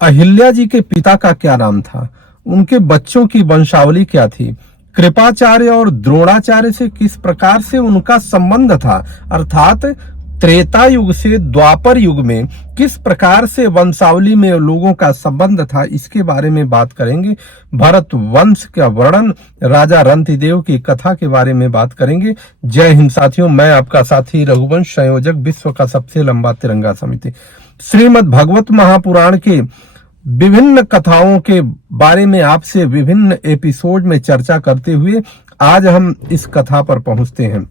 अहिल्या जी के पिता का क्या नाम था? उनके बच्चों की वंशावली क्या थी? कृपाचार्य और द्रोणाचार्य से किस प्रकार से उनका संबंध था? अर्थात त्रेता युग से द्वापर युग में किस प्रकार से वंशावली में लोगों का संबंध था, इसके बारे में बात करेंगे। भरत वंश का वर्णन, राजा रंतिदेव की कथा के बारे में बात करेंगे। जय हिंद साथियों, मैं आपका साथी रघुवंश, संयोजक, विश्व का सबसे लंबा तिरंगा समिति। श्रीमद् भगवत महापुराण के विभिन्न कथाओं के बारे में आपसे विभिन्न एपिसोड में चर्चा करते हुए आज हम इस कथा पर पहुंचते हैं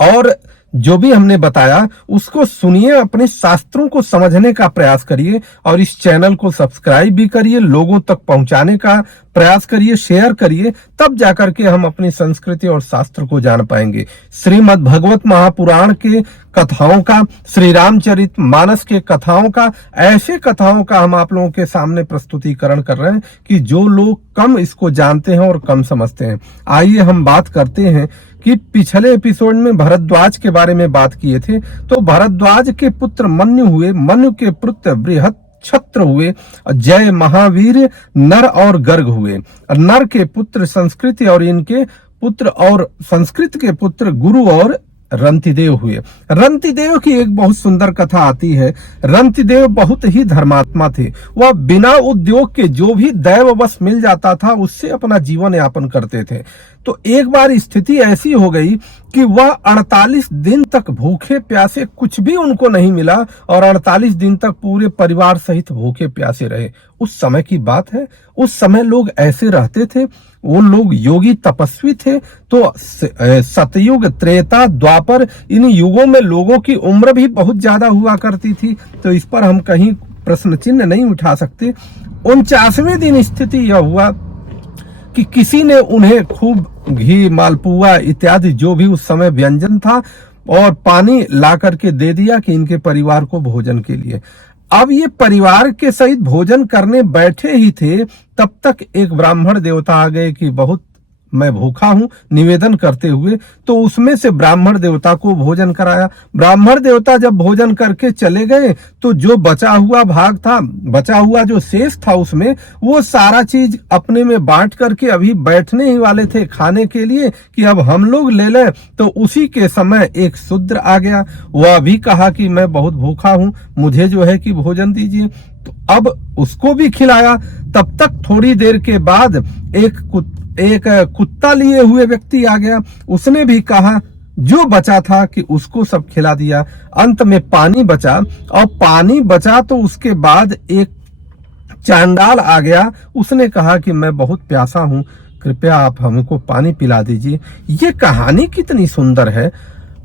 और जो भी हमने बताया उसको सुनिए, अपने शास्त्रों को समझने का प्रयास करिए और इस चैनल को सब्सक्राइब भी करिए, लोगों तक पहुंचाने का प्रयास करिए, शेयर करिए, तब जाकर के हम अपनी संस्कृति और शास्त्र को जान पाएंगे। श्रीमद् भगवत महापुराण के कथाओं का, श्री रामचरित मानस के कथाओं का, ऐसे कथाओं का हम आप लोगों के सामने प्रस्तुतिकरण कर रहे हैं कि जो लोग कम इसको जानते हैं और कम समझते हैं। आइए हम बात करते हैं कि पिछले एपिसोड में भरद्वाज के बारे में बात किए थे। तो भरद्वाज के पुत्र मन्यु हुए, मन्यु के पुत्र बृहत्छत्र हुए, जय महावीर नर और गर्ग हुए। नर के पुत्र संस्कृति और इनके पुत्र और संस्कृत के पुत्र गुरु और रंतिदेव हुए। रंतिदेव की एक बहुत सुंदर कथा आती है। रंतिदेव बहुत ही धर्मात्मा थे। वह बिना उद्योग के जो भी दैववश मिल जाता था उससे अपना जीवन यापन करते थे। तो एक बार स्थिति ऐसी हो गई कि वह 48 दिन तक भूखे प्यासे, कुछ भी उनको नहीं मिला और 48 दिन तक पूरे परिवार सहित भूखे प्यासे रहे। उस समय की बात है, उस समय लोग ऐसे रहते थे, वो लोग योगी तपस्वी थे। तो सतयुग, त्रेता, द्वापर, इन युगों में लोगों की उम्र भी बहुत ज्यादा हुआ करती थी, तो इस पर हम कहीं प्रश्न चिन्ह नहीं उठा सकते। 49वें दिन स्थिति यह हुआ कि किसी ने उन्हें खूब घी, मालपुआ इत्यादि जो भी उस समय व्यंजन था और पानी ला करके दे दिया कि इनके परिवार को भोजन के लिए। अब ये परिवार के सहित भोजन करने बैठे ही थे, तब तक एक ब्राह्मण देवता आ गए कि बहुत मैं भूखा हूं, निवेदन करते हुए। तो उसमें से ब्राह्मण देवता को भोजन कराया। ब्राह्मण देवता जब भोजन करके चले गए तो जो बचा हुआ भाग था, बचा हुआ जो शेष था, उसमें वो सारा चीज अपने में बांट करके अभी बैठने ही वाले थे खाने के लिए कि अब हम लोग ले लें। तो उसी के समय एक शूद्र आ गया। वह भी कहा कि मैं बहुत भूखा हूं, मुझे जो है कि भोजन दीजिए। तो अब उसको भी खिलाया। तब तक थोड़ी देर के बाद एक कुत्ता लिए हुए व्यक्ति आ गया। उसने भी कहा, जो बचा था कि उसको सब खिला दिया। अंत में पानी बचा और पानी बचा तो उसके बाद एक चांडाल आ गया। उसने कहा कि मैं बहुत प्यासा हूं, कृपया आप हमको पानी पिला दीजिए। ये कहानी कितनी सुंदर है।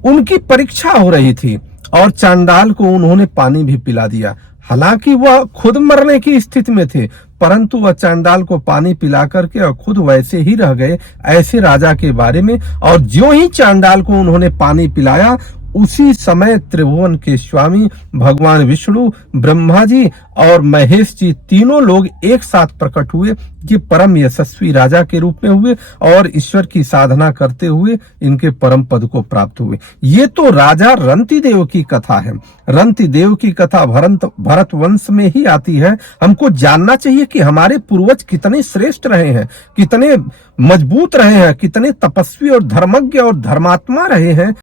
उनकी परीक्षा हो रही थी और चांडाल को उन्होंने पानी भी पिला दिया। हालांकि वह खुद मरने की स्थिति में थे, परंतु वह चांडाल को पानी पिला करके और खुद वैसे ही रह गए। ऐसे राजा के बारे में। और ज्यों ही चांडाल को उन्होंने पानी पिलाया, उसी समय त्रिभुवन के स्वामी भगवान विष्णु, ब्रह्मा जी और महेश जी तीनों लोग एक साथ प्रकट हुए। ये परम यशस्वी राजा के रूप में हुए और ईश्वर की साधना करते हुए इनके परम पद को प्राप्त हुए। ये तो राजा रंतिदेव की कथा है। रंतिदेव की कथा भरत वंश में ही आती है। हमको जानना चाहिए कि हमारे पूर्वज कितने श्रेष्ठ रहे हैं, कितने मजबूत रहे हैं, कितने तपस्वी और धर्मज्ञ और धर्मात्मा रहे हैं।